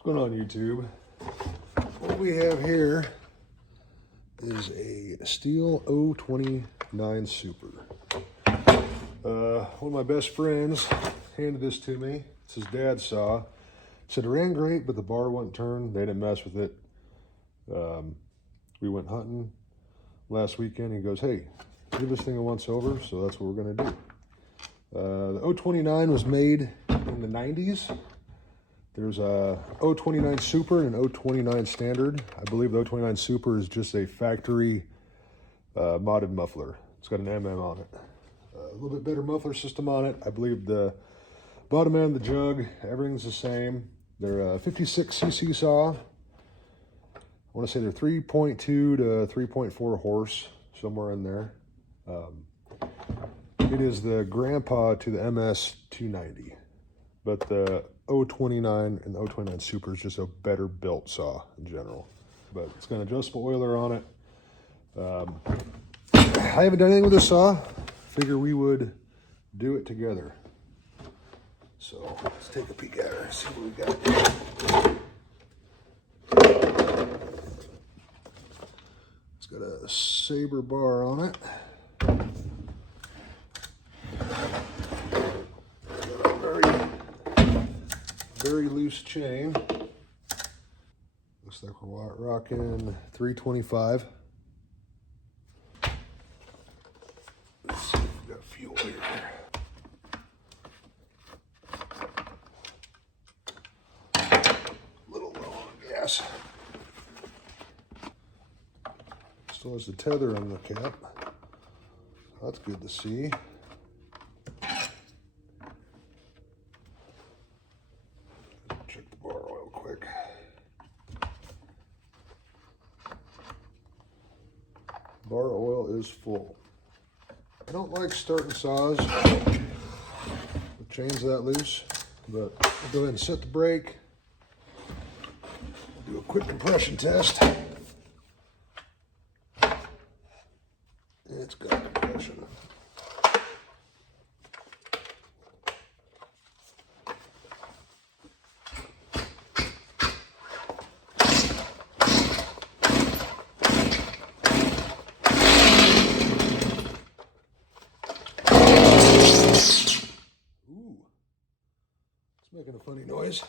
What's going on, YouTube? What we have here is a Stihl 029 Super. One of my best friends handed this to me. It's his dad's saw. Said it ran great, but the bar wouldn't turn. They didn't mess with it. We went hunting last weekend. He goes, "Hey, give this thing a once over." So that's what we're gonna do. The 029 was made in the 90s. There's a 029 Super and an 029 Standard. I believe the 029 Super is just a factory modded muffler. It's got an MM on it. A little bit better muffler system on it. I believe the bottom end of the jug, everything's the same. They're a 56cc saw. I want to say they're 3.2 to 3.4 horse, somewhere in there. It is the grandpa to the MS 290, but the 029 and the 029 Super is just a better built saw in general. But it's got an adjustable oiler on it. I haven't done anything with this saw. Figure we would do it together. So let's take a peek at her and see what we got. It's got a saber bar on it. Very loose chain. Looks like we're rocking 325. Let's see if we got fuel here. A little low on gas. Still has the tether on the cap. That's good to see. Check the bar oil quick. Bar oil is full. I don't like starting saws with chains that loose, but I'll go ahead and set the brake. Do a quick compression test. It's got compression. It's making a funny noise.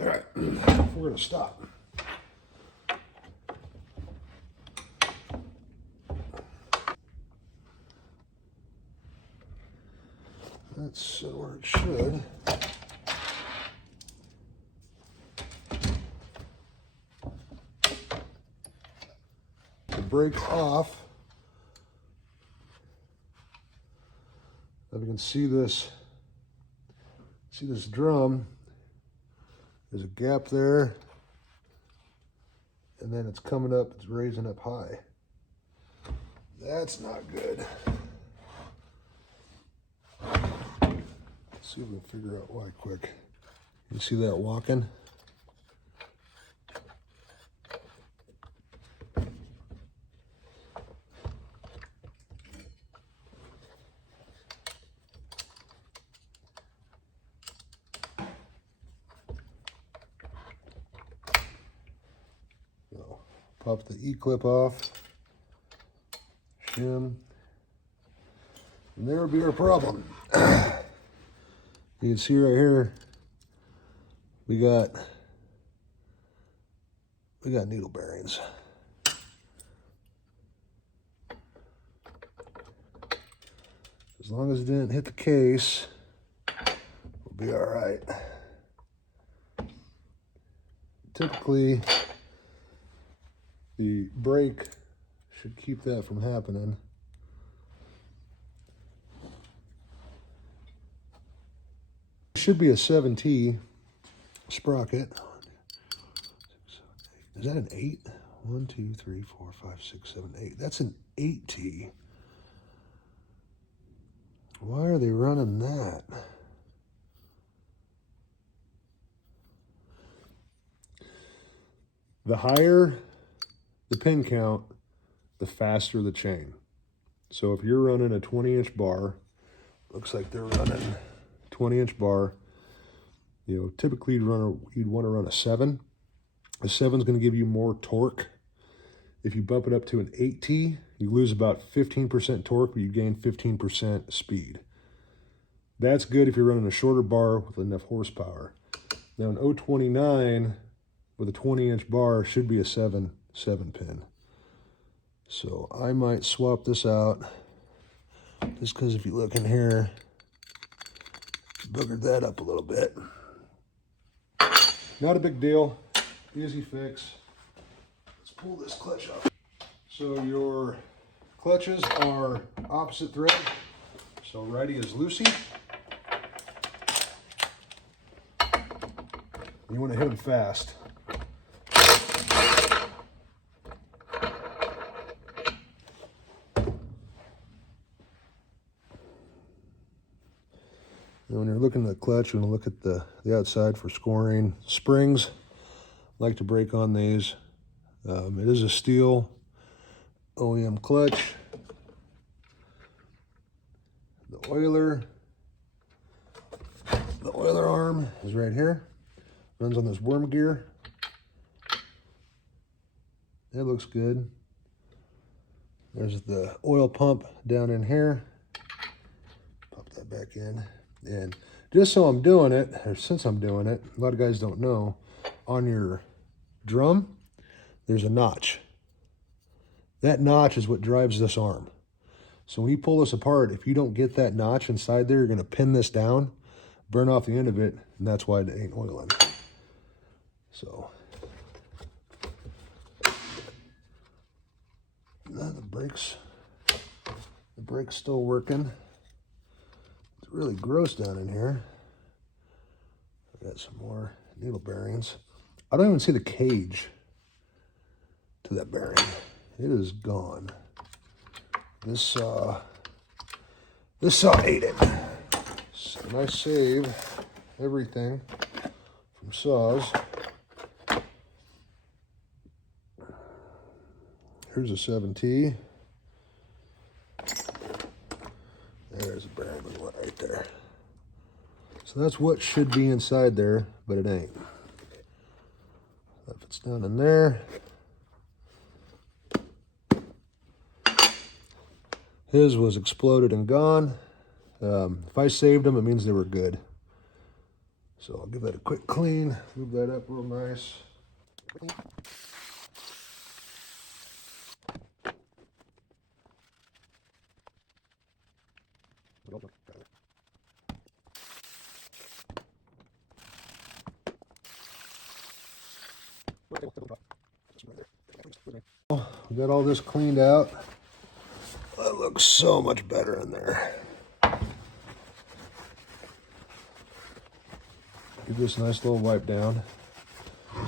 All right, we're gonna stop. That's where it should. The brake's off. If you can see this drum, there's a gap there, and then it's coming up, it's raising up high. That's not good. Let's see if we can figure out why quick. You see that walking? Pop the E-clip off, shim, and there would be our problem. You can see right here, we got needle bearings. As long as it didn't hit the case, we'll be all right. Typically, the brake should keep that from happening. It should be a 7T sprocket. Is that an 8? 1, 2, 3, 4, 5, 6, 7, 8. That's an 8T. Why are they running that? The higher the pin count, the faster the chain. So if you're running a 20-inch bar, looks like they're running 20-inch bar, You know, typically you'd want to run a 7. A 7 is going to give you more torque. If you bump it up to an 8T, you lose about 15% torque, but you gain 15% speed. That's good if you're running a shorter bar with enough horsepower. Now an 029 with a 20-inch bar should be a 7 pin. So I might swap this out, just because if you look in here, boogered that up a little bit. Not a big deal, easy fix. Let's pull this clutch up. So your clutches are opposite thread. So righty is loosey. You want to hit them fast. And when you're looking at the clutch, you want to look at the outside for scoring. Springs, I like to break on these. It is a Stihl OEM clutch. The oiler arm is right here. Runs on this worm gear. It looks good. There's the oil pump down in here. Pop that back in. And just so I'm doing it, or since I'm doing it, a lot of guys don't know, on your drum, there's a notch. That notch is what drives this arm. So when you pull this apart, if you don't get that notch inside there, you're going to pin this down, burn off the end of it, and that's why it ain't oiling. So, now the brakes still working. It's really gross down in here. I got some more needle bearings. I don't even see the cage to that bearing. It is gone. This saw ate it. So I save everything from saws. Here's a 7T. There's a bearing right there. So that's what should be inside there, but it ain't. If it's down in there. His was exploded and gone. If I saved them, it means they were good. So I'll give that a quick clean, move that up real nice. We got all this cleaned out. That looks so much better in there. Give this a nice little wipe down.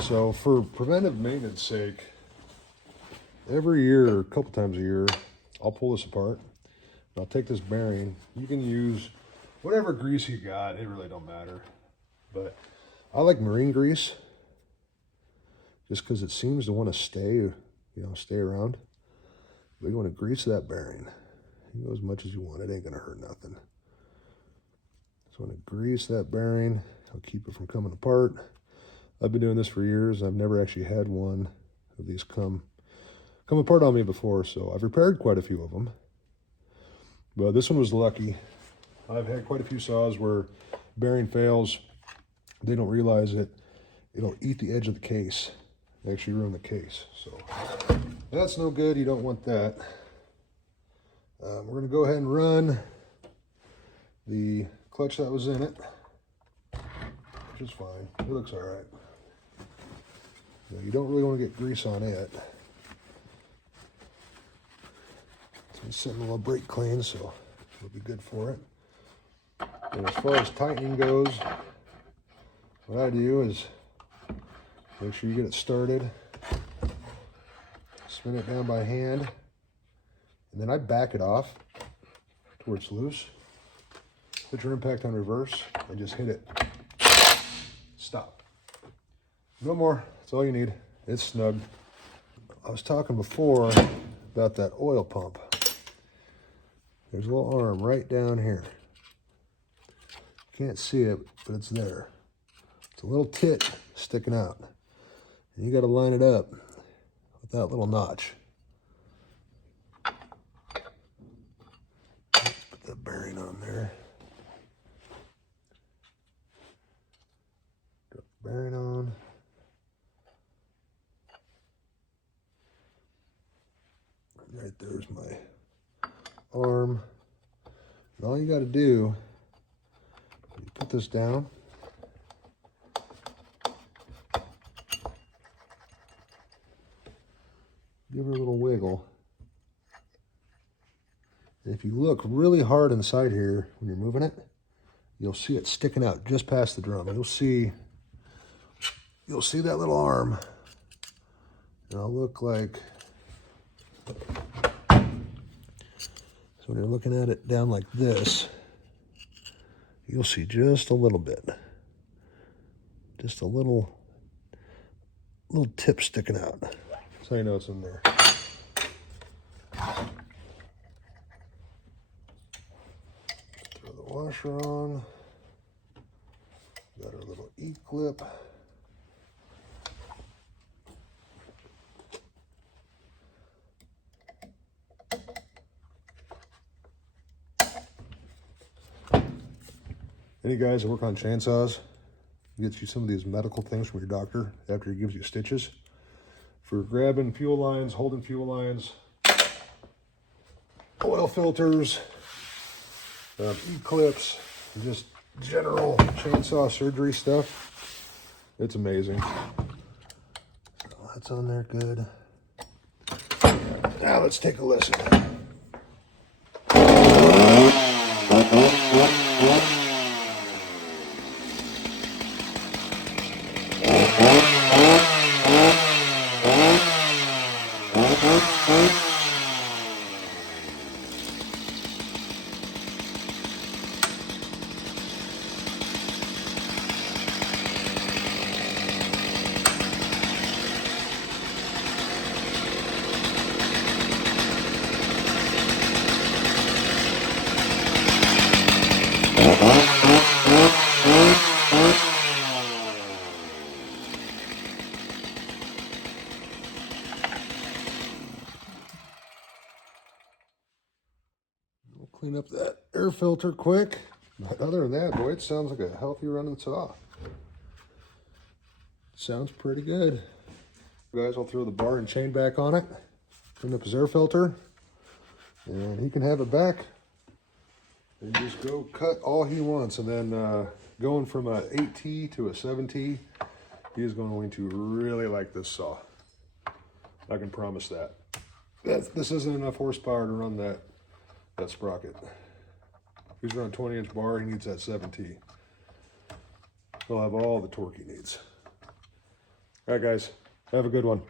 So for preventive maintenance sake, every year, or a couple times a year, I'll pull this apart. I'll take this bearing. You can use whatever grease you got. It really don't matter. But I like marine grease, just because it seems to want to stay around. But you want to grease that bearing. You go as much as you want. It ain't gonna hurt nothing. Just want to grease that bearing. I'll keep it from coming apart. I've been doing this for years. I've never actually had one of these come apart on me before, so I've repaired quite a few of them. But this one was lucky. I've had quite a few saws where bearing fails. They don't realize it. It'll eat the edge of the case. Actually ruin the case. So that's no good. You don't want that. We're going to go ahead and run the clutch that was in it, which is fine. It looks all right. You don't really want to get grease on it. It's sitting a little brake clean, so it'll be good for it. And as far as tightening goes, what I do is make sure you get it started, spin it down by hand, and then I back it off to where it's loose. Put your impact on reverse and just hit it. Stop. No more. That's all you need. It's snug. I was talking before about that oil pump. There's a little arm right down here. Can't see it, but it's there. It's a little tit sticking out. And you got to line it up with that little notch. Let's put that bearing on there. Drop the bearing on. Right there's my arm. And all you got to do, you put this down. Give her a little wiggle. And if you look really hard inside here when you're moving it, you'll see it sticking out just past the drum. You'll see that little arm. And it'll look like, so when you're looking at it down like this, you'll see just a little bit. Just a little tip sticking out. So you know it's in there. Throw the washer on. Got our little E-clip. Any guys that work on chainsaws, get you some of these medical things from your doctor after he gives you stitches for grabbing fuel lines, holding fuel lines, oil filters, E-clips, just general chainsaw surgery stuff. It's amazing. So that's on there good. Now let's take a listen. We'll clean up that air filter quick. But other than that, boy, it sounds like a healthy running saw. Sounds pretty good. Guys, I'll throw the bar and chain back on it, clean up his air filter, and he can have it back and just go cut all he wants. And then going from a 8T to a 7T, he is going to really like this saw. I can promise that. This isn't enough horsepower to run that sprocket. If he's running 20-inch bar, he needs that 7T. He'll have all the torque he needs. All right, guys, have a good one.